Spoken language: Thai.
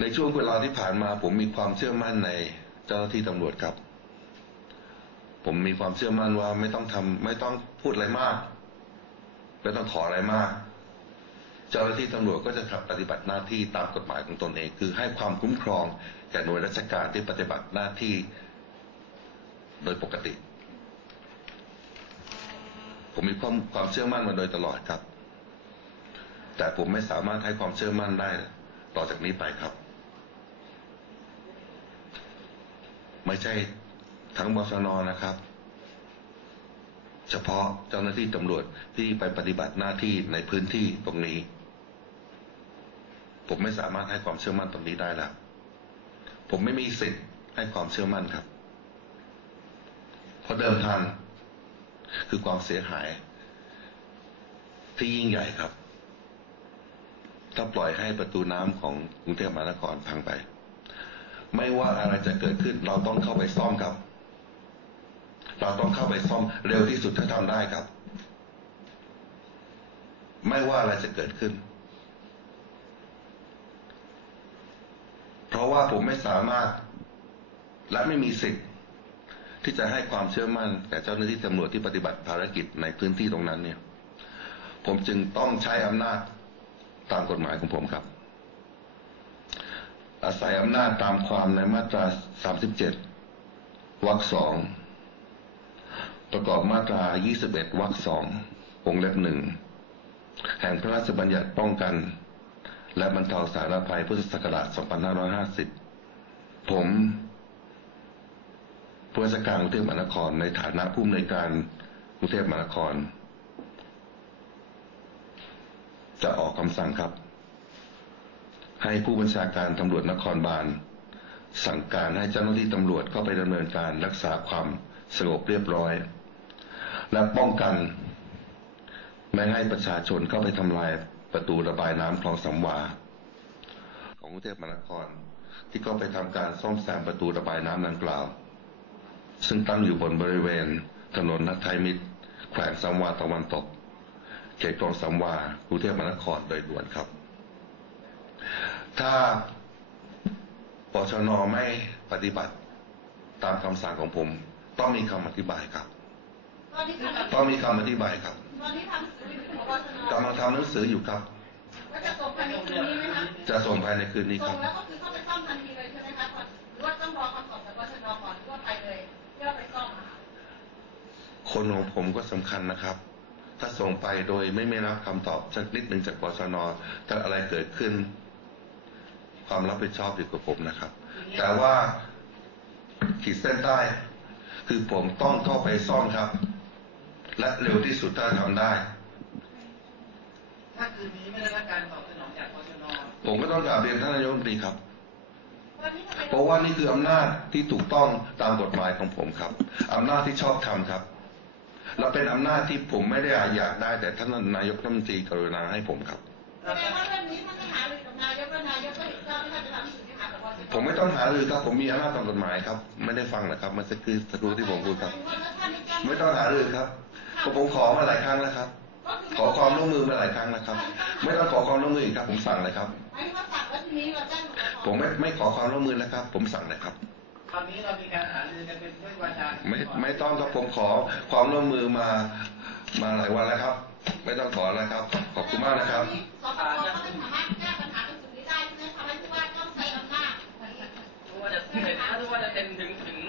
ในช่วงเวลาที่ผ่านมาผมมีความเชื่อมั่นในเจ้าหน้าที่ตำรวจครับ ผมมีความเชื่อมั่นว่าไม่ต้องทำไม่ต้องพูดอะไรมาก ไม่ต้องขออะไรมาก เจ้าหน้าที่ตำรวจก็จะทำปฏิบัติหน้าที่ตามกฎหมายของตนเอง คือให้ความคุ้มครองแก่หน่วยราชการที่ปฏิบัติหน้าที่โดยปกติ ผมมีความความเชื่อมั่นมาโดยตลอดครับ แต่ผมไม่สามารถให้ความเชื่อมั่นได้ต่อจากนี้ไปครับ ไม่ใช่ทั้งบชนนะครับ เฉพาะเจ้าหน้าที่ตำรวจที่ไปปฏิบัติหน้าที่ในพื้นที่ตรงนี้ ผมไม่สามารถให้ความเชื่อมั่นตรงนี้ได้แล้วผมไม่มีสิทธิ์ให้ความเชื่อมั่นครับ เพราะเดิมพันคือความเสียหาย ที่ยิ่งใหญ่ครับ ถ้าปล่อยให้ประตูน้ำของกรุงเทพมหานครพังไป ไม่ว่าอะไรจะเกิดขึ้น เราต้องเข้าไปซ่อมครับ เราต้องเข้าไปซ่อมเร็วที่สุดถ้าทำได้ครับ ไม่ว่าอะไรจะเกิดขึ้น เพราะว่าผมไม่สามารถและไม่มีสิทธิ์ที่จะให้ความเชื่อมั่นแก่เจ้าหน้าที่ตำรวจที่ปฏิบัติภารกิจในพื้นที่ตรงนั้นเนี่ย ผมจึงต้องใช้อำนาจตามกฎหมายของผมครับ อาศัยอำนาจตามความในมาตรา 37 วรรคสอง ประกอบมาตรา 21 วรรคสองวงเล็บหนึ่ง แห่งพระราชบัญญัติป้องกัน และบรรเทาสาธารณภัยพุทธศักราช 2550 ผมผู้ราชการกรุงเทพมหานครในฐานะผู้อำนวยการกรุงเทพมหานคร จะออกคำสั่งครับ ให้ผู้บัญชาการตำรวจนครบาล สั่งการให้เจ้าหน้าที่ตำรวจเข้าไปดำเนินการรักษาความสงบเรียบร้อย และป้องกัน ไม่ให้ประชาชนเข้าไปทำลายประตูระบายน้ำคลองสำวา ของกรุงเทพมหานครที่ก็ไปทำการซ่อมแซมประตูระบายน้ำดังกล่าว ซึ่งตั้งอยู่บนบริเวณ ถนนนัทไทยมิตร แขวงสำวาตะวันตกเขตคลองสำวากรุงเทพมหานครโดยด่วนครับ ถ้าปชนไม่ปฏิบัติตามคำสั่งของผม ต้องมีคำอธิบายครับตอนนี้ทำต้องมีคำอธิบายครับตอนนี้ทำสื่อถึงบชนกำลังทำหนังสืออยู่ครับแล้วจะส่งภายในคืนนี้ไหมคะจะส่งภายในคืนนี้คส่รังบแล้วก็คือเข้าไปซ่อมทันทีเลยใช่ไหมคะก่อนหรือว่าต้องรอคำตอบจากบชนก่อนหรือว่าไปเลยเพื่อไปซ่อมอะค่ะคนของผมก็สำคัญนะครับ ถ้าส่งไปโดยไม่ไม่รับคำตอบสักนิดหนึ่งจากปชนถ้าอะไรเกิดขึ้น ความรับผิดชอบอยู่กับผมนะครับ แต่ว่าขีดเส้นใต้ คือผมต้องเข้าไปซ่อมครับ และเร็วที่สุดถ้าทำได้ ถ้าคืนนี้ไม่ได้รับการตอบสนองจากปชนผมก็ต้องกราบเรียนท่านนายกรัฐมนตรีครับวันนี้ทำไมเพราะว่านี่คืออำนาจที่ถูกต้องตามกฎหมายของผมครับอำนาจที่ชอบทำครับ และเป็นอำนาจที่ผมไม่ได้อยากได้ แต่ท่านนายกรัฐมนตรีกรุณาให้ผมครับ ผมไม่ต้องหารือครับผมมีอำนาจตามกฎหมายครับ ไม่ได้ฟังนะครับ มันสักคือสักครู่ที่ผมพูดครับ ไม่ต้องหารือครับเพราะผมขอมาหลายครั้งแล้วครับ ขอความร่วมมือมาหลายครั้งแล้วครับ ไม่ต้องขอความร่วมมืออีกครับ ผมสั่งเลยครับไอ้ว่าสั่งแล้วทีนี้เราแจ้งบชนผมไม่ไม่ขอความร่วมมือนะครับ ผมสั่งเลยครับตอนนี้เรามีการหารือกันเป็นด้วยวาจาไม่ไม่ต้องครับผมขอความร่วมมือมามาหลายวันแล้วครับ ไม่ต้องขอแล้วครับ ขอบคุณมากนะครับ and, and, and